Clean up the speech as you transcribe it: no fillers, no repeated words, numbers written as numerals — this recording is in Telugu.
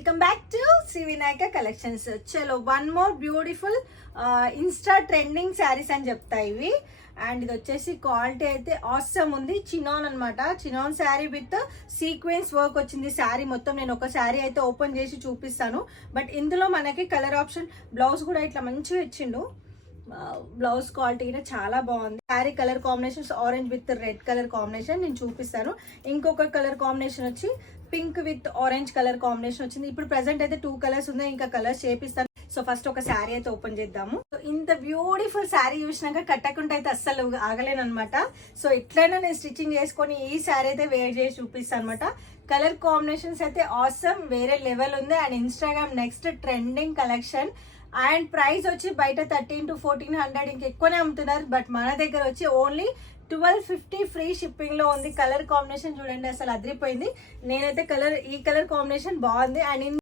Welcome back to Shri Vinayaka collections. చలో one more beautiful insta trending saris అని చెప్తాయి ఇవి. అండ్ ఇది వచ్చేసి క్వాలిటీ అయితే ఆసమ్ ఉంది. చినాన్ అనమాట, chinon sari with sequence work వచ్చింది శారీ మొత్తం. నేను ఒక శారీ అయితే ఓపెన్ చేసి చూపిస్తాను. బట్ ఇందులో మనకి కలర్ ఆప్షన్, బ్లౌజ్ కూడా ఇట్లా మంచిగా ఇచ్చిండు. బ్లౌజ్ క్వాలిటీ కూడా చాలా బాగుంది. Sari colour combinations orange with red colour combination నేను చూపిస్తాను. ఇంకొక కలర్ కాంబినేషన్ వచ్చి pink with orange colour combination వచ్చింది. ఇప్పుడు ప్రెసెంట్ అయితే 2 కలర్స్ ఉన్నాయి, ఇంకా కలర్స్ చేపిస్తాను. సో ఫస్ట్ ఒక శారీ అయితే ఓపెన్ చేద్దాము. ఇంత బ్యూటిఫుల్ శారీ చూసినాక కట్టకుండా అయితే అస్సలు ఆగలేను అనమాట. సో ఎట్లయినా నేను స్టిచ్చింగ్ చేసుకొని ఈ శారీ అయితే వేర్ చేసి చూపిస్తాను అనమాట. కలర్ కాంబినేషన్స్ అయితే ఆసమ్, వేరే లెవెల్ ఉంది. And Instagram next trending collection. And price వచ్చి బయట 1300 to 1400 ఇంకెక్కువనే అమ్ముతున్నారు. బట్ మన దగ్గర వచ్చి ఓన్లీ 1250 ఫ్రీ షిప్పింగ్ లో ఉంది. కలర్ కాంబినేషన్ చూడండి, అసలు అదిరిపోయింది. నేనైతే ఈ కలర్ కాంబినేషన్ బాగుంది. అండ్